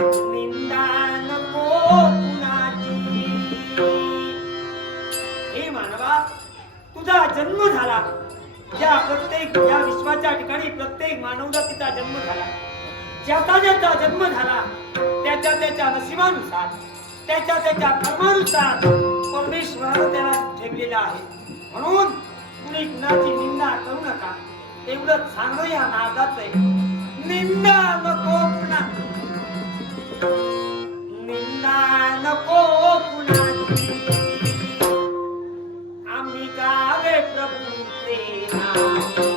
निंदा नको कुणाची? हे मानवा तुझा जन्म झाला. या प्रत्येक या विश्वाच्या ठिकाणी प्रत्येक मानवजातीचा जन्म झाला ज्याचा ज्याचा जन्म झाला त्याच्या त्याच्या नशिबानुसार त्याच्या त्याच्या कर्मानुसार त्याला ठेवलेला आहे. म्हणून कुणी कुणाची निंदा करू नका. एवढं सांगणं या नादाच आहे. निंदा नको कुणा निंदा नको कुणाची. आम्ही गावे प्रभू प्रेमा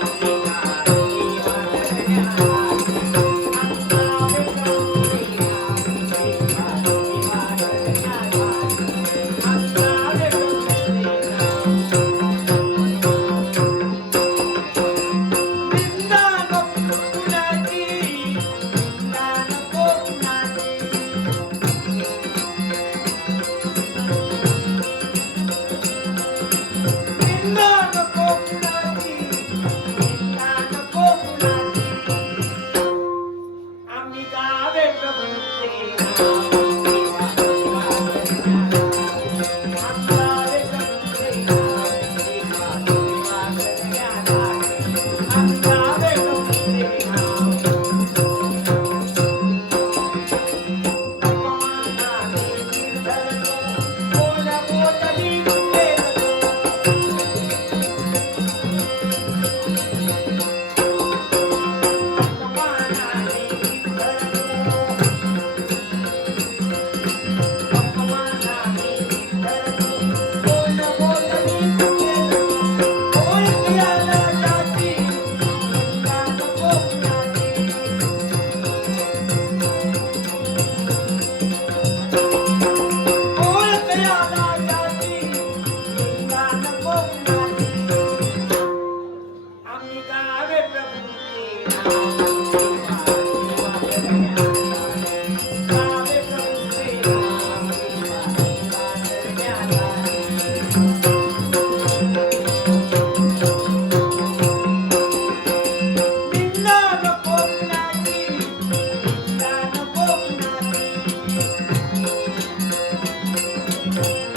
निंदा